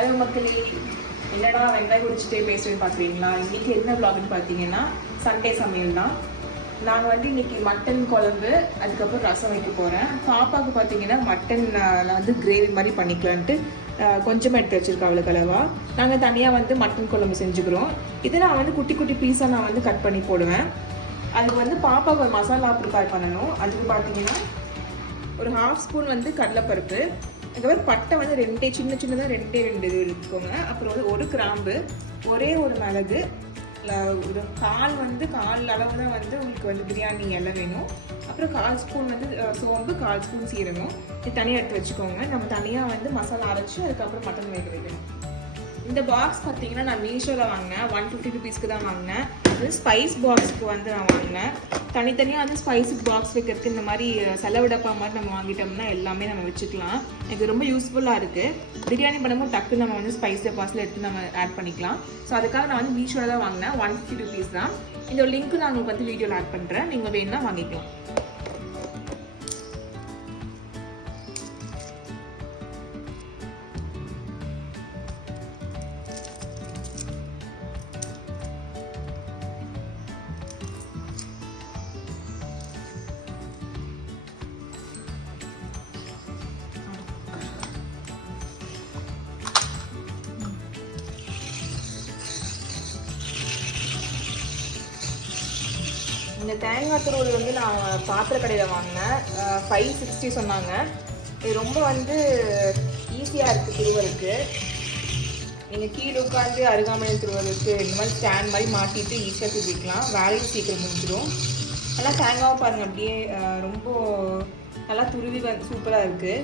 Hello மக்களே, என்னடா வெங்காயம் குடிச்சிட்டே பேசுவேன்னு பார்க்குறீங்களா? இன்றைக்கி என்ன vlogன்னு பார்த்தீங்கன்னா சண்டே சமையல் தான். நாங்கள் வந்து இன்றைக்கி மட்டன் குழம்பு, அதுக்கப்புறம் ரசம் வைக்க போகிறேன். பாப்பாவுக்கு பார்த்தீங்கன்னா மட்டன் நான் வந்து கிரேவி மாதிரி பண்ணிக்கலான்ட்டு கொஞ்சமாக எடுத்து வச்சுருக்கேன் அவளுக்கு அளவாக. நாங்கள் தனியாக வந்து மட்டன் குழம்பு செஞ்சுக்கிறோம். இதை நான் வந்து குட்டி குட்டி பீஸாக நான் வந்து கட் பண்ணி போடுவேன். அதுக்கு வந்து பாப்பாவுக்கு ஒரு மசாலா ப்ரிப்பேர் பண்ணணும். அதுக்கு பார்த்தீங்கன்னா ஒரு 1/2 ஸ்பூன் வந்து கடலைப்பருப்பு, அதுக்கப்புறம் பட்டை வந்து சின்னதாக ரெண்டு இது எடுத்துக்கோங்க. அப்புறம் வந்து ஒரு கிராம்பு, ஒரே ஒரு மிளகு, ஒரு கால் அளவு தான் வந்து உங்களுக்கு வந்து பிரியாணி எல்லாம் வேணும். அப்புறம் 1/4 ஸ்பூன் வந்து சோம்பு, 1/4 ஸ்பூன் சீரகம் இது தனியாக எடுத்து வச்சுக்கோங்க. நம்ம தனியாக வந்து மசாலா அரைச்சி அதுக்கப்புறம் மட்டன் வேக வைக்கணும். இந்த பாக்ஸ் பார்த்தீங்கன்னா நான் மீஷோவில் வாங்கினேன். 150 ருபீஸ்க்கு தான் வாங்கினேன். இது ஸ்பைஸ் பாக்ஸுக்கு வந்து நான் வாங்கினேன். தனித்தனியாக வந்து ஸ்பைஸுக்கு பாக்ஸ் வைக்கிறதுக்கு இந்த மாதிரி செலவிடப்பா மாதிரி நம்ம வாங்கிட்டோம்னா எல்லாமே நம்ம வச்சுக்கலாம். எனக்கு ரொம்ப யூஸ்ஃபுல்லாக இருக்குது. பிரியாணி பண்ணும்போது டக்கு நம்ம வந்து ஸ்பைஸ் பாக்ஸில் எடுத்து நம்ம ஆட் பண்ணிக்கலாம். ஸோ அதுக்காக நான் வந்து மீஷோவில் தான் வாங்கினேன். 150 ருபீஸ் தான். இந்த லிங்க்கு நான் உங்களுக்கு வந்து வீடியோவில் ஆட் பண்ணுறேன். நீங்கள் வேணும்னா வாங்கிக்கலாம். இந்த தேங்காய் துருவல் வந்து நான் பாத்திர கடையில் வாங்கினேன். 560 சொன்னாங்க. இது ரொம்ப வந்து ஈஸியாக இருக்குது துருவலுக்கு. நீங்கள் கீழே உட்காந்து அருகாமனை துருவலுக்கு இந்த மாதிரி ஸ்டாண்ட் மாதிரி மாட்டிட்டு ஈஸியாக துருவிக்கலாம். வேலையும் சீக்கிரம் முடிஞ்சிடும். நல்லா தேங்காவை பாருங்கள், அப்படியே ரொம்ப நல்லா துருவி சூப்பராக இருக்குது.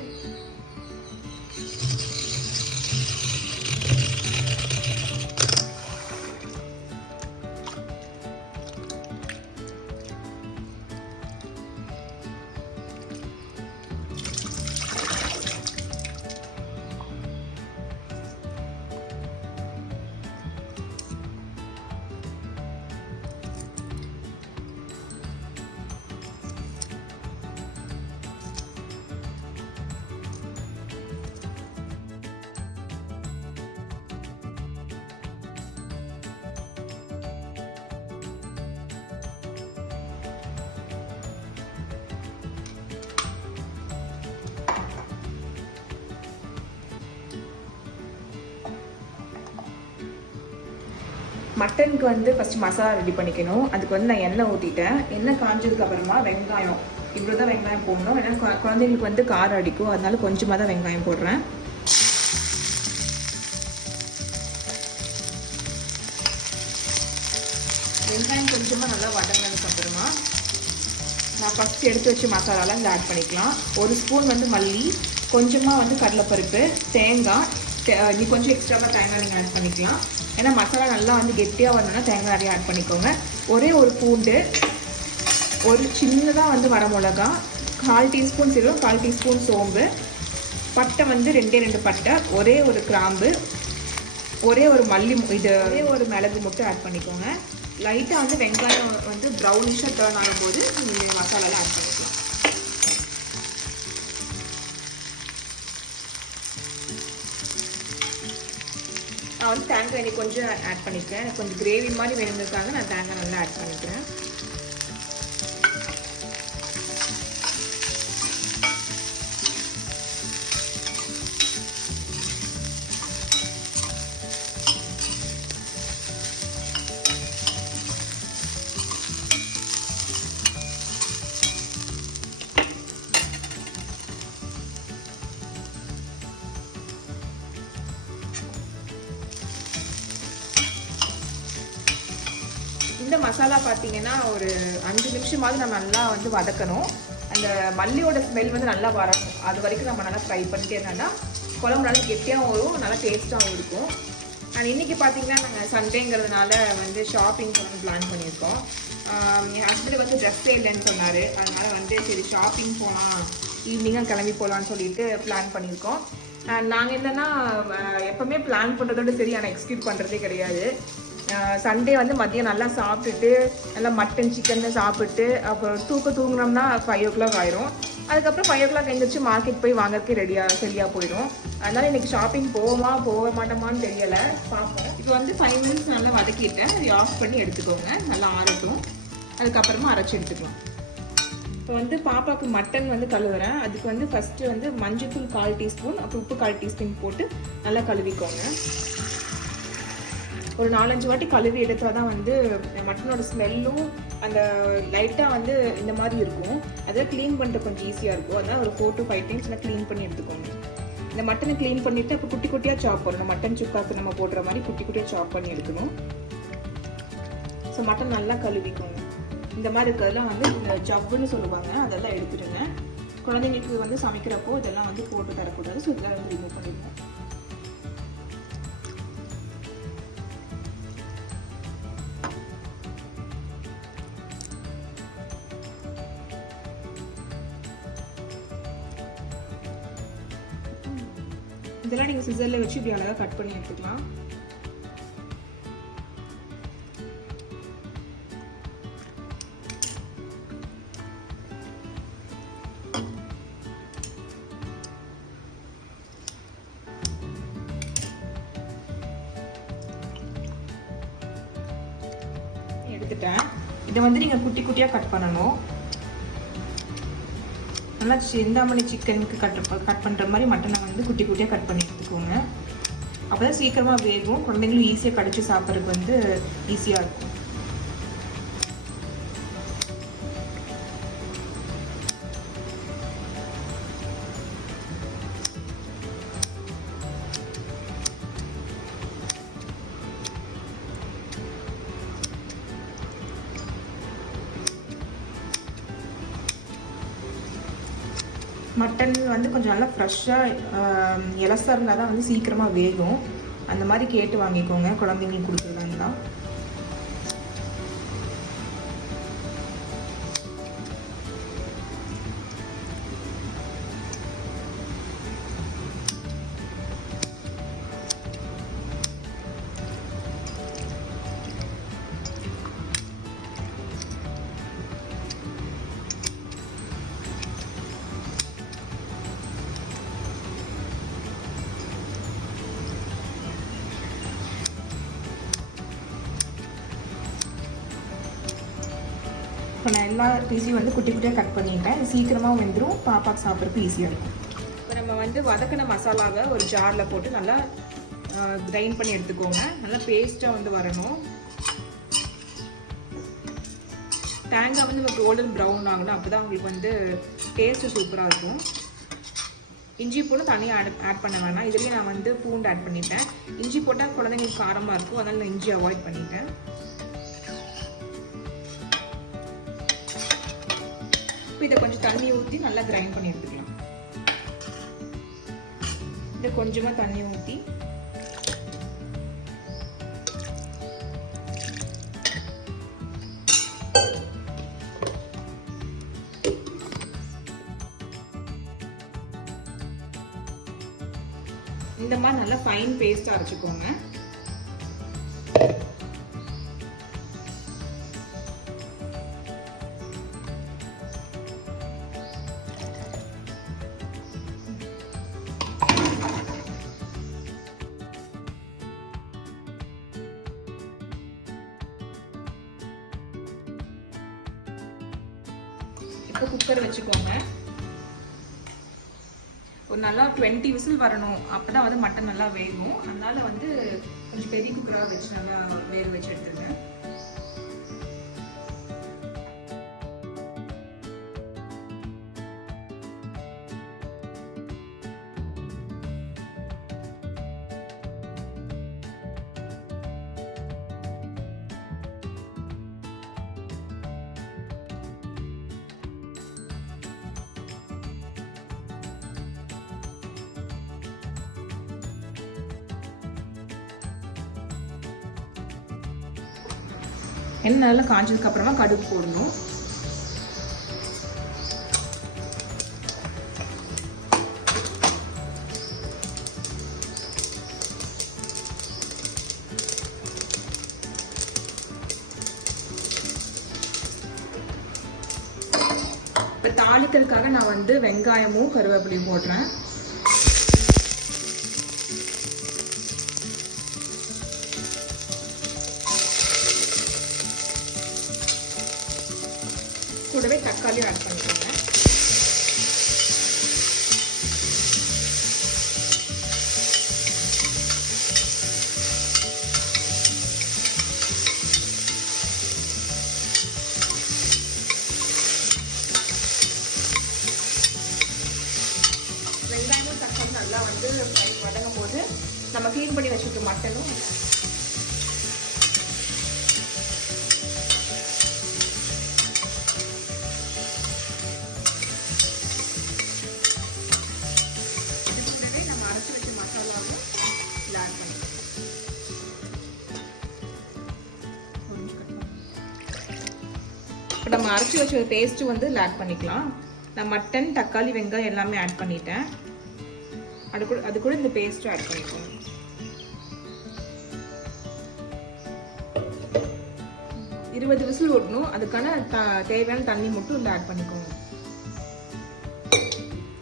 மட்டனுக்கு வந்து ஃபஸ்ட்டு மசாலா ரெடி பண்ணிக்கணும். அதுக்கு வந்து நான் எண்ணெய் ஊற்றிட்டேன். எண்ணெய் காஞ்சதுக்கு அப்புறமா வெங்காயம், இவ்வளோ தான் வெங்காயம் போடணும். ஏன்னா குழந்தைங்களுக்கு வந்து காரம் அடிக்கும், அதனால கொஞ்சமாக தான் வெங்காயம் போடுறேன். வெங்காயம் கொஞ்சமாக நல்லா வதங்கினதுக்கு அப்புறமா நான் ஃபஸ்ட்டு எடுத்து வச்சு மசாலாலாம் இங்கே ஆட் பண்ணிக்கலாம். ஒரு ஸ்பூன் வந்து மல்லி, கொஞ்சமாக வந்து கடலைப்பருப்பு, தேங்காய், நீ கொஞ்சம் எக்ஸ்ட்ராவாக தேங்காய் நீங்கள் ஆட் பண்ணிக்கலாம். ஏன்னா மசாலா நல்லா வந்து கெட்டியாக வரணும்னா தேங்காய் நிறைய ஆட் பண்ணிக்கோங்க. ஒரே ஒரு பூண்டு, ஒரு சின்னதாக வந்து வரமிளகா, 1/4 டீஸ்பூன் சீரகம், 1/4 டீஸ்பூன் சோம்பு, பட்டை வந்து 2 பட்டை, ஒரே ஒரு கிராம்பு, ஒரே ஒரு மல்லி, ஒரே ஒரு மிளகு மட்டும் ஆட் பண்ணிக்கோங்க. லைட்டாக வந்து வெங்காயம் வந்து ப்ரௌனிஷாக டர்ன் ஆகும்போது நீங்கள் மசாலாலாம் ஆட் பண்ணிக்கலாம். நான் வந்து தேங்காய் எனக்கு கொஞ்சம் ஆட் பண்ணிக்கிறேன். எனக்கு கொஞ்சம் கிரேவி மாதிரி வேணுங்கிறதுக்காக நான் தேங்காய் நல்லா ஆட் பண்ணிக்கிறேன். இந்த மசாலா பார்த்தீங்கன்னா ஒரு 5 நிமிஷமாவது நம்ம நல்லா வந்து வதக்கணும். அந்த மல்லியோட ஸ்மெல் வந்து நல்லா வரணும். அது வரைக்கும் நம்ம நல்லா ஃப்ரை பண்ணிட்டே இருந்தோம்னா குழம்பு நல்லா கெட்டியாகவும் வரும், நல்லா டேஸ்ட்டாகவும் இருக்கும். அண்ட் இன்றைக்கி பார்த்தீங்கன்னா நாங்கள் சண்டேங்கிறதுனால வந்து ஷாப்பிங் பண்ண பிளான் பண்ணியிருக்கோம். என் ஹஸ்பண்ட் வந்து ட்ரெஸ்ஸே இல்லைன்னு சொன்னார். அதனால் வந்து சரி ஷாப்பிங் போகலாம், ஈவினிங்காக கிளம்பி போகலான்னு சொல்லிட்டு பிளான் பண்ணியிருக்கோம். நாங்கள் என்னென்னா எப்போவுமே பிளான் பண்ணுறதோட சரி, ஆனால் எக்ஸிக்யூட் பண்ணுறதே கிடையாது. சண்டே வந்து மதியம் நல்லா சாப்பிட்டுட்டு நல்லா மட்டன் சிக்கன் சாப்பிட்டு அப்புறம் தூங்கினோம்னா 5 o'clock ஆயிரும். அதுக்கப்புறம் 5 o'clock எழுந்திரிச்சு மார்க்கெட் போய் வாங்கறதுக்கு சரியாக போயிடும். அதனால இன்னைக்கு ஷாப்பிங் போக மாட்டோமான்னு தெரியலை, பார்ப்போம். இது வந்து 5 minutes நல்லா வதக்கிட்டேன். இது ஆஃப் பண்ணி எடுத்துக்கோங்க, நல்லா ஆறட்டும். அதுக்கப்புறமா அரைச்சி எடுத்துக்கலாம். இப்போ வந்து பாப்பாவுக்கு மட்டன் வந்து கழுவுறேன். அதுக்கு வந்து ஃபஸ்ட்டு வந்து மஞ்சள்தூள் 1/4 teaspoon, அப்புறம் உப்பு 1/4 teaspoon போட்டு நல்லா கழுவிக்கோங்க. ஒரு 4-5 வாட்டி கழுவி எடுத்தால் தான் வந்து மட்டனோட ஸ்மெல்லும் அந்த லைட்டாக வந்து இந்த மாதிரி இருக்கும். அதை க்ளீன் பண்ணுறது கொஞ்சம் ஈஸியாக இருக்கும். அதனால் ஒரு 4 to 5 times நான் க்ளீன் பண்ணி எடுத்துக்கோங்க. இந்த மட்டனை க்ளீன் பண்ணிவிட்டு அப்போ குட்டி குட்டியாக சாப் பண்ணணும். மட்டன் சுக்காக்கு நம்ம போடுற மாதிரி குட்டி குட்டியாக சாப் பண்ணி எடுக்கணும். ஸோ மட்டன் நல்லா கழுவிக்கோங்க. இந்த மாதிரி இருக்கிறதெல்லாம் வந்து இந்த ஜவ்வுன்னு சொல்லுவாங்க, அதெல்லாம் எடுத்துடுங்க. குழந்தைங்களுக்கு வந்து சமைக்கிறப்போ இதெல்லாம் வந்து போட்டு தரக்கூடாது. ஸோ இதெல்லாம் வந்து ரிமூவ் பண்ணிடுங்க. இதெல்லாம் நீங்கள் சிசரில் வச்சு இப்படி அழகாக கட் பண்ணி எடுத்துக்கலாம். எடுத்துட்டேன். இதை வந்து நீங்கள் குட்டி குட்டியாக கட் பண்ணணும். நல்லா செந்தாமணி சிக்கனுக்கு கட் பண்ணுற மாதிரி மட்டனை வந்து குட்டி குட்டியாக கட் பண்ணி எடுத்துக்கோங்க. அப்போ தான் சீக்கிரமாக வேகும், குழந்தைங்களும் ஈஸியாக கடிச்சு சாப்பிட்றதுக்கு வந்து ஈஸியாக இருக்கும். மட்டன் வந்து கொஞ்சம் நல்லா ஃப்ரெஷ்ஷாக இலசாக இருந்தால் தான் வந்து சீக்கிரமாக வேகும். அந்த மாதிரி கேட்டு வாங்கிக்கோங்க குழந்தைங்களுக்கு கொடுக்குறதா இருந்தால். இப்போ நான் எல்லா பீஸையும் வந்து குட்டி குட்டியாக கட் பண்ணிட்டேன். சீக்கிரமாக வெந்துடும், பாப்பாக்கு சாப்பிட்றதுக்கு ஈஸியாக இருக்கும். இப்போ நம்ம வந்து வதக்கின மசாலாவை ஒரு ஜாரில் போட்டு நல்லா கிரைண்ட் பண்ணி எடுத்துக்கோங்க. நல்லா பேஸ்ட்டாக வந்து வரணும். தேங்காய் வந்து நம்ம கோல்டன் ப்ரௌன் ஆகணும், அப்போ தான் உங்களுக்கு வந்து டேஸ்ட்டு சூப்பராக இருக்கும். இஞ்சி பூண்டு தனியாக ஆட் பண்ண வேணாம். இதுலேயே நான் வந்து பூண்டு ஆட் பண்ணிட்டேன். இஞ்சி போட்டால் குழந்தைங்களுக்கு காரமாக இருக்கும், அதனால் நான் இஞ்சி அவாய்ட் பண்ணிட்டேன். இப்போ இதை கொஞ்சம் தண்ணி ஊற்றி நல்லா கிரைண்ட் பண்ணி எடுத்துக்கலாம். இதை கொஞ்சமாக தண்ணி ஊற்றி இந்த மாதிரி நல்லா ஃபைன் பேஸ்ட்டாக அரைச்சிக்கோங்க. இப்போ குக்கர் வச்சுக்கோங்க. ஒரு நல்லா 20 விசில் வரணும், அப்போ தான் வந்து மட்டன் நல்லா வேகும். அதனால வந்து கொஞ்சம் பெரிய குக்கராக வச்சு நல்லா வேக வச்சு எடுத்துருங்க. எண்ணெய் நல்லா காஞ்சதுக்கு அப்புறமா கடுகு போடணும். தாளிக்கிறதுக்காக நான் வந்து வெங்காயமும் கருவேப்பிலையும் போடுறேன். கூடவே தக்காளி ஆட் பண்ணிக்கோங்க. வெங்காயமும் தக்காளி நல்லா வந்து வதங்கும் போது நம்ம க்ளீன் பண்ணி வச்சுருக்க மட்டனும் நம்ம அரைச்சி வச்ச மசாலாவும் ஆட் பண்ணிக்கலாம். இப்போ நம்ம அரைச்சி வச்ச பேஸ்ட்டு வந்து ஆட் பண்ணிக்கலாம். நான் மட்டன் தக்காளி வெங்காயம் எல்லாமே ஆட் பண்ணிட்டேன். அது கூட இந்த பேஸ்ட்டும் ஆட் பண்ணிக்கோங்க. இருபது விசில் ஓடணும். அதுக்கான தேவையான தண்ணி மட்டும் இந்த ஆட் பண்ணிக்கோங்க.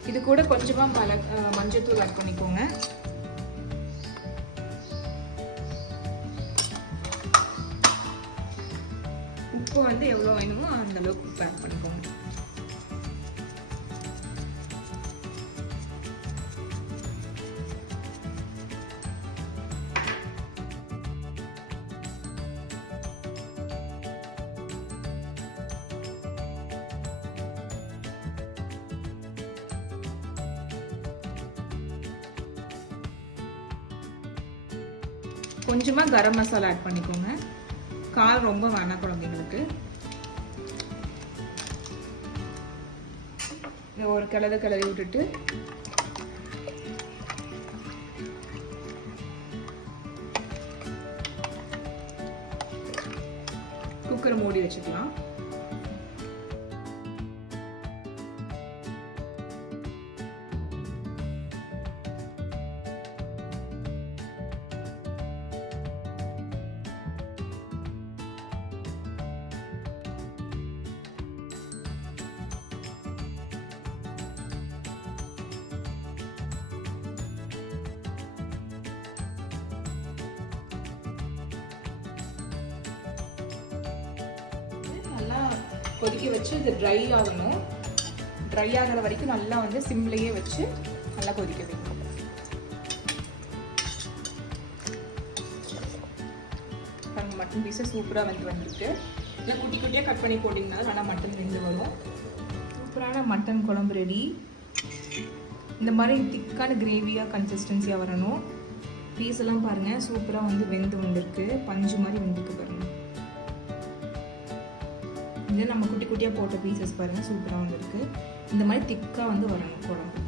இது கூட கொஞ்சமா மஞ்சள் ஆட் பண்ணிக்கோங்க. உப்பு வந்து எவ்வளோ வேணுமோ அந்த அளவுக்கு உப்பு ஆட் பண்ணிக்கோங்க. கொஞ்சமா கரம் மசாலா ஆட் பண்ணிக்கோங்க. காரம் ரொம்ப வேணாம் குழந்தைங்களுக்கு. ஒரு கிளறி விட்டுட்டு குக்கரை மூடி வச்சுக்கலாம். கொதிக்க வச்சு இது ட்ரை ஆகணும். ட்ரை ஆகிற வரைக்கும் நல்லா வந்து சிம்லேயே வச்சு நல்லா கொதிக்க வைக்கணும். மட்டன் பீஸை சூப்பராக வந்துருக்கு. இல்லை குட்டி குட்டியாக கட் பண்ணி போட்டிங்கன்னா நல்லா மட்டன் வெந்து வரும். சூப்பரான மட்டன் குழம்பு ரெடி. இந்த மாதிரி திக்கான கிரேவியாக கன்சிஸ்டன்சியாக வரணும். பீஸ் எல்லாம் பாருங்கள் சூப்பராக வந்து வெந்து வந்திருக்கு. பஞ்சு மாதிரி வெந்துருக்கு பாருங்கள். இது நம்ம குட்டி குட்டியாக போட்ட பீசஸ் பாருங்கள் சூப்பராக வந்துருக்கு. இந்த மாதிரி திக்காக வந்து வரணும் குழம்பு.